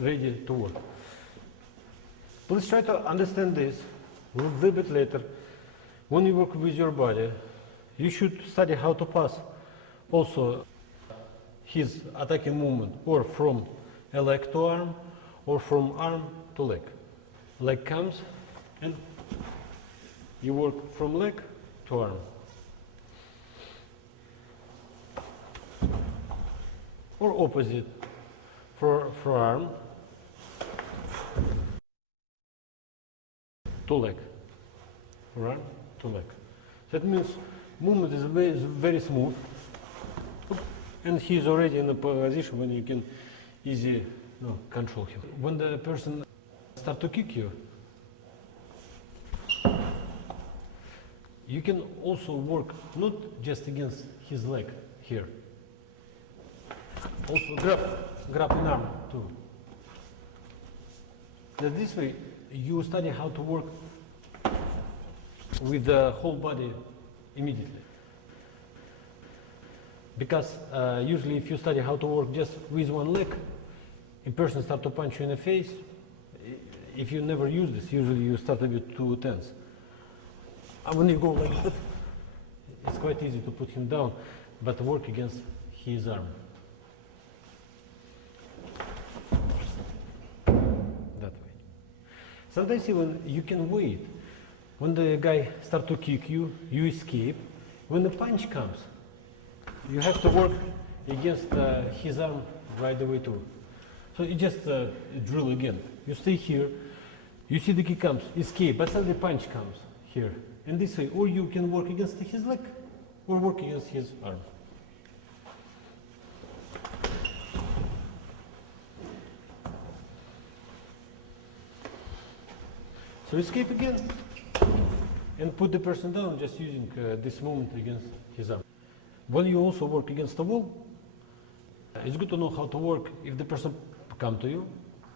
ready to work. Please try to understand this a little bit later. When you work with your body, you should study how to pass also his attacking movement, or from a leg to arm, or from arm to leg. Leg comes and you work from leg to arm. Or opposite, for arm to leg, for arm to leg. That means movement is very smooth, and he is already in a position when you can easily control him. When the person starts to kick you, you can also work not just against his leg here, also grab an arm too. That this way you study how to work with the whole body immediately. Because usually if you study how to work just with one leg, a person starts to punch you in the face. If you never use this, usually you start a bit too tense. And when you go like that, it's quite easy to put him down, but work against his arm. That way. Sometimes even you can wait. When the guy starts to kick you, you escape. When the punch comes, you have to work against his arm right away too. So you just drill again. You stay here, you see the kick comes, escape, but suddenly punch comes here. And this way, or you can work against his leg, or work against his arm. So escape again, and put the person down just using this movement against his arm. When you also work against the wall, it's good to know how to work if the person come to you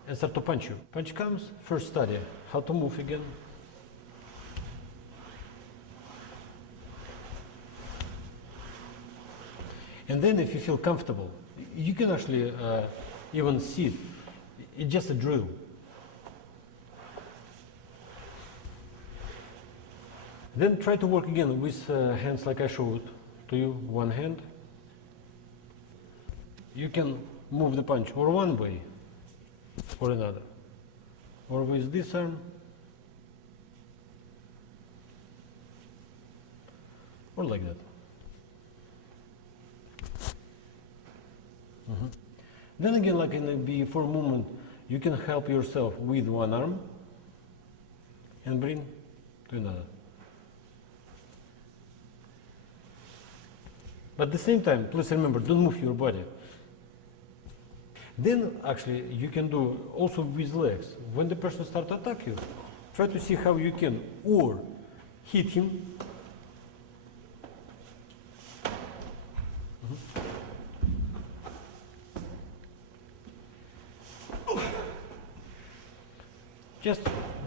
and start to punch you. Punch comes, first study how to move again. And then if you feel comfortable, you can actually even sit. It's just a drill. Then try to work again with hands like I showed to you, one hand. You can move the punch or one way or another, or with this arm, or like that. Then again, like in the before movement, you can help yourself with one arm and bring to another. But at the same time, please remember, don't move your body. Then actually you can do also with legs. When the person starts to attack you, try to see how you can or hit him.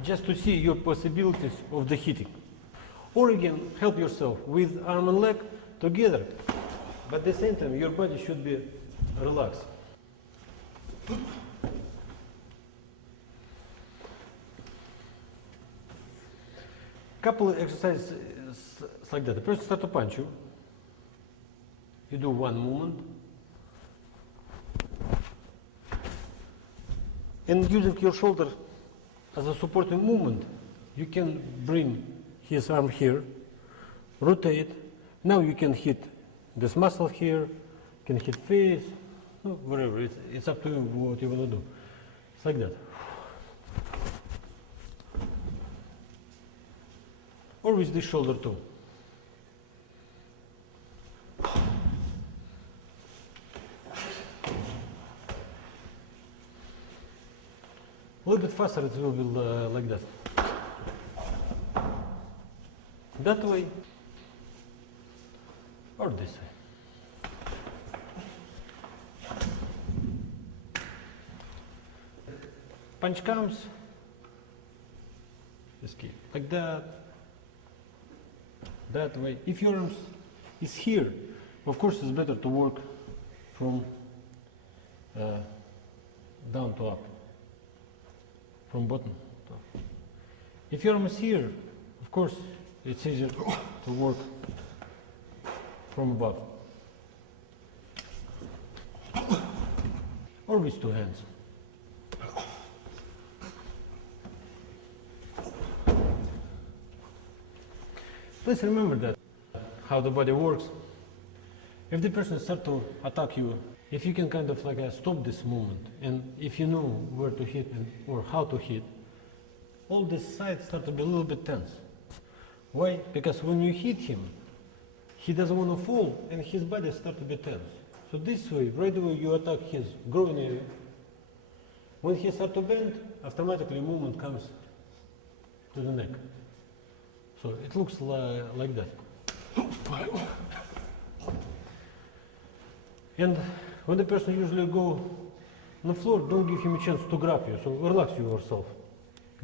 Just to see your possibilities of the hitting. Or again, help yourself with arm and leg together. But at the same time, your body should be relaxed. Couple of exercises like that. The person starts to punch you. You do one movement. And using your shoulder as a supporting movement, you can bring his arm here, rotate. Now you can hit this muscle here, can hit face, whatever. It's up to you what you want to do. It's like that. Or with this shoulder too. A little bit faster it will be like that. That way or this way. Punch comes, escape, like that, that way. If your arms is here, of course it's better to work from down to up. from bottom. If your arm is here, of course, it's easier to work from above. Or with two hands. Please remember that, how the body works. If the person starts to attack you, if you can kind of like stop this movement, and if you know where to hit or how to hit, all these sides start to be a little bit tense. Why? Because when you hit him, he doesn't want to fall and his body starts to be tense. So this way, right away you attack his groin area. When he starts to bend, automatically movement comes to the neck. So it looks like that. And when the person usually go on the floor, don't give him a chance to grab you. So relax yourself.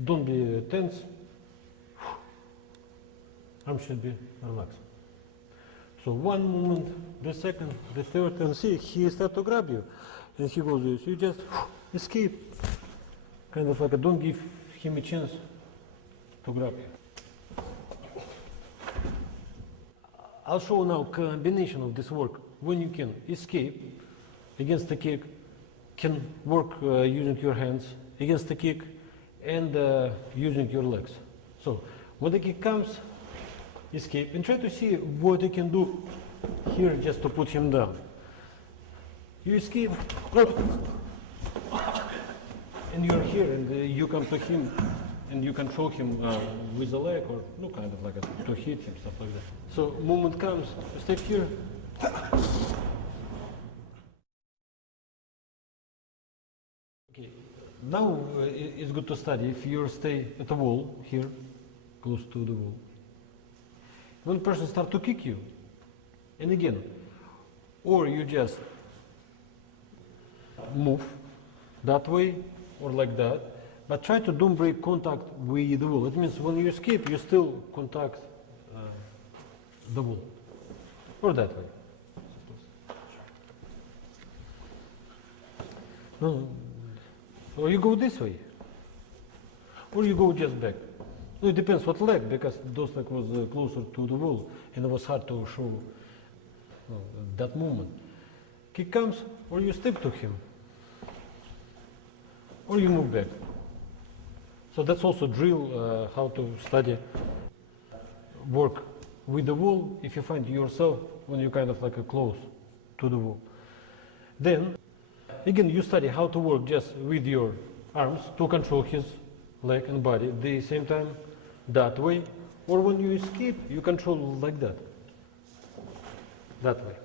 Don't be tense. Arm should be relaxed. So one movement, the second, the third, and see, he starts to grab you. And he goes this. You just escape. Kind of like don't give him a chance to grab you. I'll show now combination of this work. When you can escape against the kick, can work using your hands against the kick and using your legs. So when the kick comes, escape and try to see what you can do here just to put him down. You escape and you're here and you come to him and you control him with the leg or no kind of like to hit him, stuff like that. So movement comes, you step here. Okay, now it's good to study if you stay at the wall here, close to the wall. When person starts to kick you, and again, or you just move that way or like that, but try to don't break contact with the wall. It means when you escape, you still contact the wall, or that way. No, or you go this way, or you go just back. No, it depends what leg, because those leg was closer to the wall, and it was hard to show that movement. Kick comes, or you step to him, or you move back. So that's also drill how to study work with the wall if you find yourself when you kind of like close to the wall. Then again you study how to work just with your arms to control his leg and body at the same time that way, or when you escape you control like that way.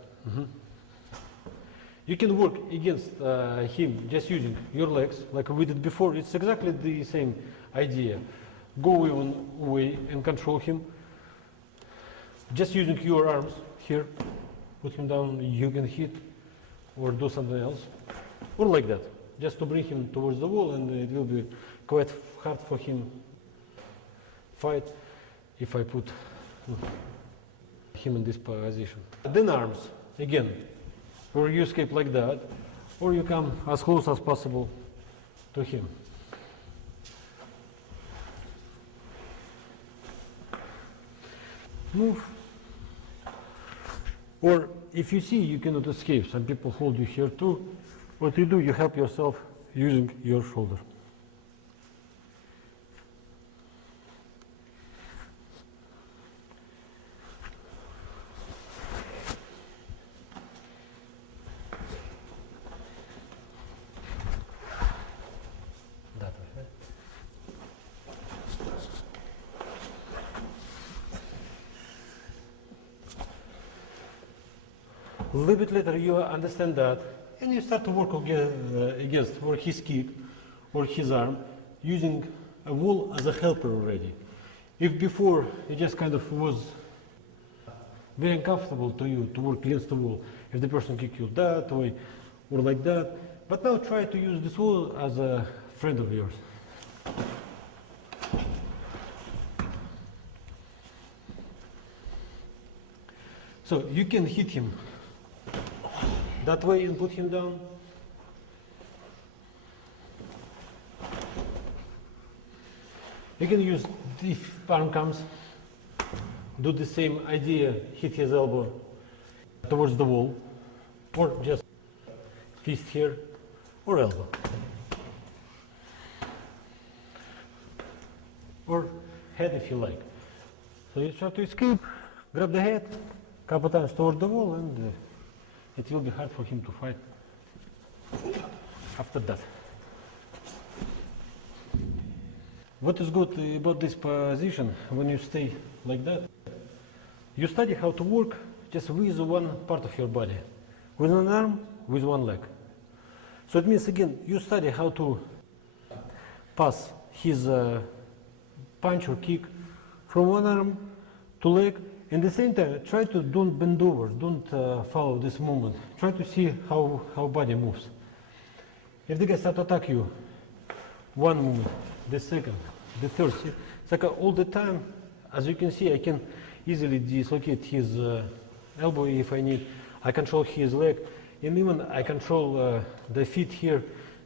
You can work against him just using your legs like we did before. It's exactly the same idea. Go one way and control him just using your arms here, put him down, you can hit or do something else, or like that, just to bring him towards the wall, and it will be quite hard for him fight if I put him in this position. Then arms, again, or you escape like that, or you come as close as possible to him. Move. Or if you see you cannot escape, some people hold you here too, what you do, you help yourself using your shoulder. That way. A little bit later you understand that, and you start to work against or his kick or his arm using a wall as a helper already. If before it just kind of was very uncomfortable to you to work against the wall, if the person kicked you that way or like that, but now try to use this wall as a friend of yours. So you can hit him that way and put him down. You can use, if arm comes, do the same idea, hit his elbow towards the wall, or just fist here, or elbow. Or head if you like. So you try to escape, grab the head, couple times toward the wall, and it will be hard for him to fight after that. What is good about this position, when you stay like that, you study how to work just with one part of your body, with one arm, with one leg. So it means, again, you study how to pass his punch or kick from one arm to leg. At the same time, try to don't bend over, don't follow this movement. Try to see how body moves. If the guy starts to attack you, one movement, the second, the third, it's like all the time. As you can see, I can easily dislocate his elbow if I need. I control his leg, and even I control the feet here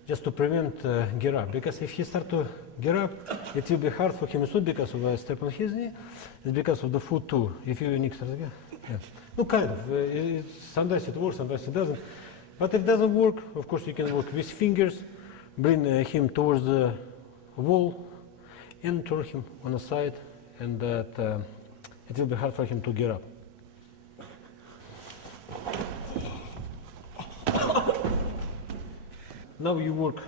just to prevent get up. Because if he starts to get up, it will be hard for him. It's not because of a step on his knee, it's because of the foot too. If you need to, yeah. No, kind of. Sometimes it works, sometimes it doesn't. But if it doesn't work, of course you can work with fingers, bring him towards the wall, and turn him on the side, and that it will be hard for him to get up. Now you work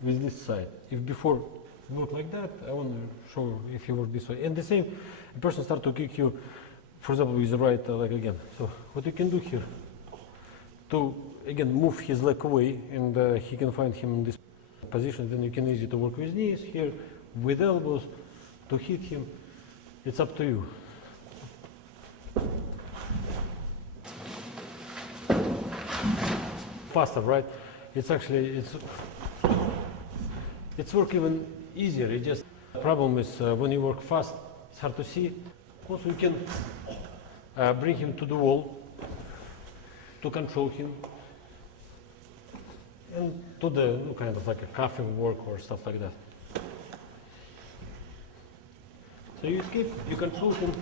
with this side. If before you work like that, I want to show if you work this way. And the same, a person start to kick you, for example, with the right leg again. So what you can do here, to again move his leg away, and he can find him in this position. Then you can easily to work with knees here, with elbows, to hit him. It's up to you. Faster, right? It's actually, it's work even easier. It just, the problem is when you work fast, it's hard to see. Also, you can bring him to the wall to control him, and to the kind of like a cuffing work or stuff like that. So you escape, you control him,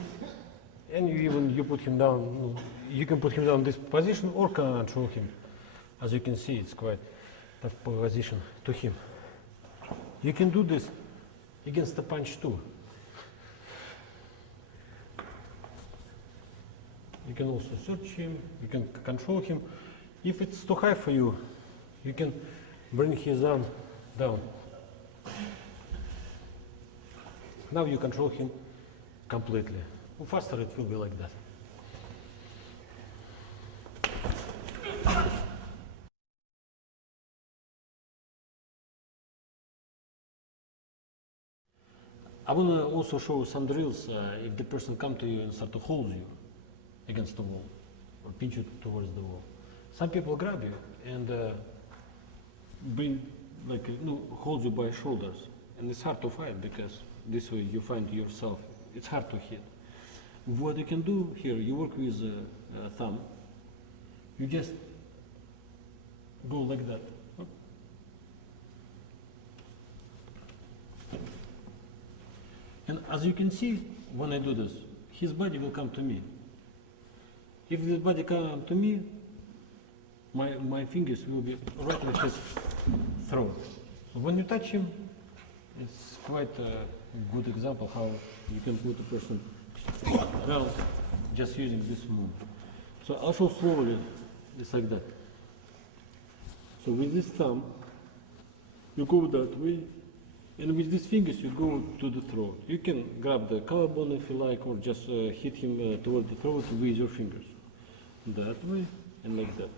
and you put him down. You can put him down in this position or control him. As you can see, it's quite tough position to him. You can do this against the punch too. You can also search him, you can control him. If it's too high for you, you can bring his arm down. Now you control him completely. Faster it will be like that. I want to also show some drills if the person come to you and start to hold you against the wall or pinch you towards the wall. Some people grab you and bring, like, hold you by shoulders, and it's hard to fight because this way you find yourself, it's hard to hit. What you can do here, you work with thumb, you just go like that. And as you can see, when I do this, his body will come to me. If this body comes to me, my fingers will be right in his throat. So when you touch him, it's quite a good example how you can put a person down just using this move. So I'll show slowly, just like that. So with this thumb, you go that way, and with these fingers you go to the throat. You can grab the collarbone if you like, or just hit him toward the throat with your fingers. That way, and like that.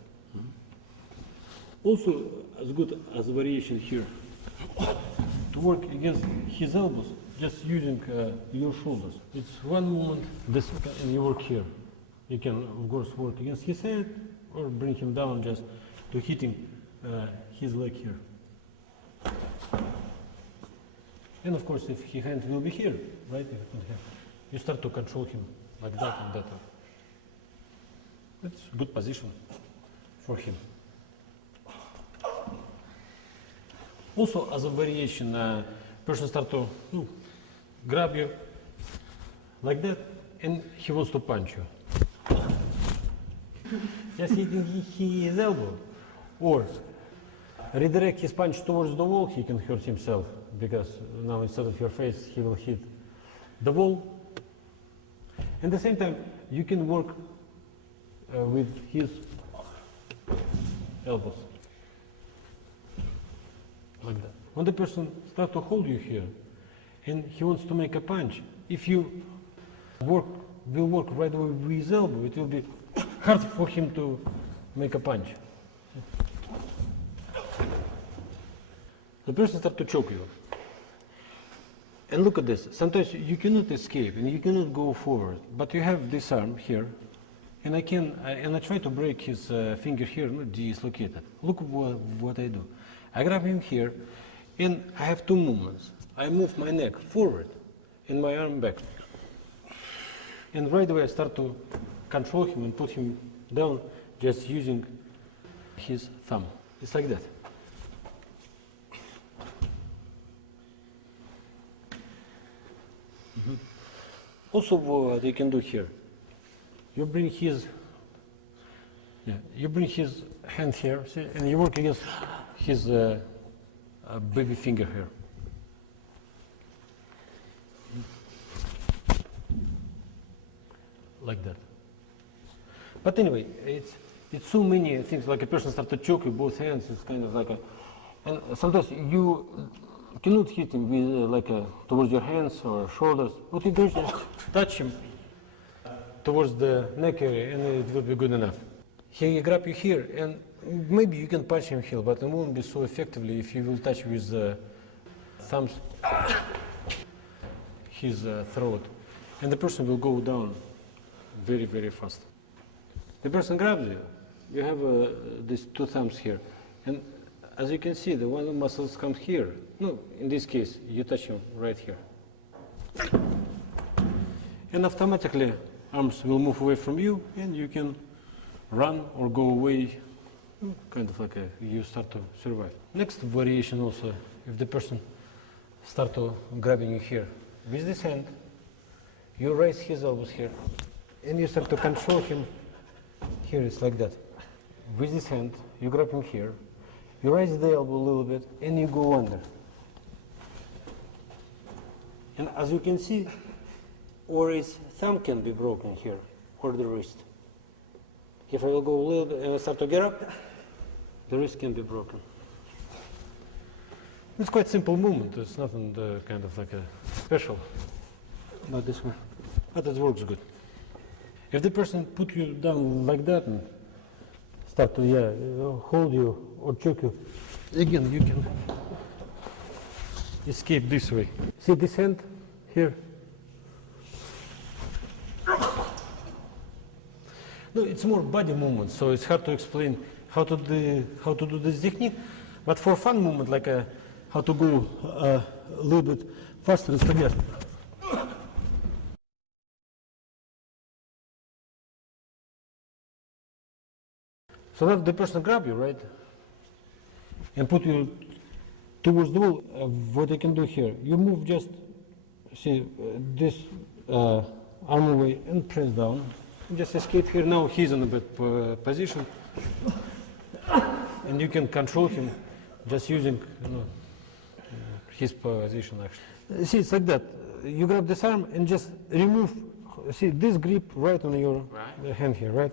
Also, as good as a variation here, to work against his elbows, just using your shoulders. It's one movement, this, and you work here. You can, of course, work against his head, or bring him down just to hitting his leg here. And of course, if his hand will be here, right? If you don't have, you start to control him like that and that. It's a good position for him. Also, as a variation, person start to grab you like that, and he wants to punch you. Just hitting his elbow, or redirect his punch towards the wall, he can hurt himself, because now instead of your face, he will hit the wall. At the same time, you can work with his elbows, like that. When the person starts to hold you here, and he wants to make a punch, if you will work right away with his elbow, it will be hard for him to make a punch. The person starts to choke you. And look at this. Sometimes you cannot escape and you cannot go forward, but you have this arm here, and I try to break his finger here, not dislocated. Look what I do. I grab him here, and I have two movements. I move my neck forward and my arm back. And right away I start to control him and put him down just using his thumb. It's like that. Also, what you can do here, you bring his hand here, see, and you work against his baby finger here. Like that. But anyway, it's so many things. Like a person starts to choke you both hands. It's kind of like and sometimes you cannot hit him with towards your hands or shoulders. What you do is just touch him towards the neck area, and it will be good enough. He grab you here, and maybe you can punch him here, but it won't be so effectively if you will touch with thumbs his throat, and the person will go down very, very fast. The person grabs you. You have these two thumbs here, and as you can see, the one of the muscles comes here. No, in this case, you touch him right here. And automatically, arms will move away from you, and you can run or go away, kind of like you start to survive. Next variation also, if the person start to grabbing you here, with this hand, you raise his elbows here, and you start to control him. Here it's like that. With this hand, you grab him here, you raise the elbow a little bit, and you go under. And as you can see, or his thumb can be broken here, or the wrist. If I will go a little bit and I start to get up, the wrist can be broken. It's quite simple movement. It's nothing kind of like a special about this one, but it works good. If the person put you down like that and start to hold you or choke you, again you can escape this way. See this hand here? No, it's more body movement, so it's hard to explain how to do this technique. But for fun movement, like how to go a little bit faster, it's like that. So now the person grab you, right, and put you towards the wall. What I can do here, you move just, see, this arm away and press down. Just escape here. Now he's in a bad position, and you can control him just using his position actually. See, it's like that. You grab this arm and just remove, see, this grip right on your hand here, right?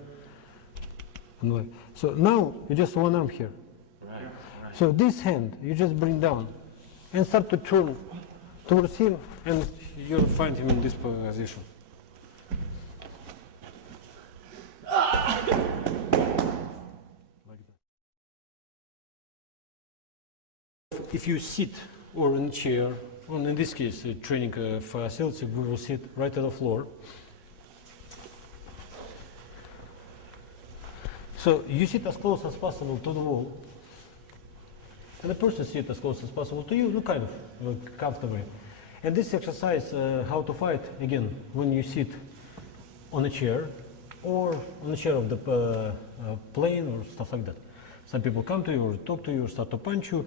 So now you just one arm here. Right. So this hand you just bring down and start to turn towards him, and you'll find him in this position. Like that. If you sit or in a chair, or in this case a training facility, we will sit right on the floor. So you sit as close as possible to the wall, and the person sits as close as possible to you, kind of comfortably. And this exercise, how to fight, again, when you sit on a chair or on the chair of the plane or stuff like that. Some people come to you or talk to you or start to punch you,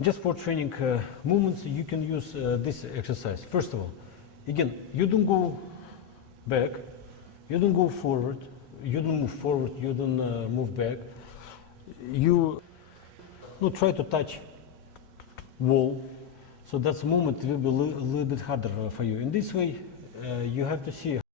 Just for training movements, you can use this exercise. First of all, again, you don't go back, you don't go forward, you don't move forward, you don't move back. You try to touch wall, so that movement will be a little bit harder for you. In this way, you have to see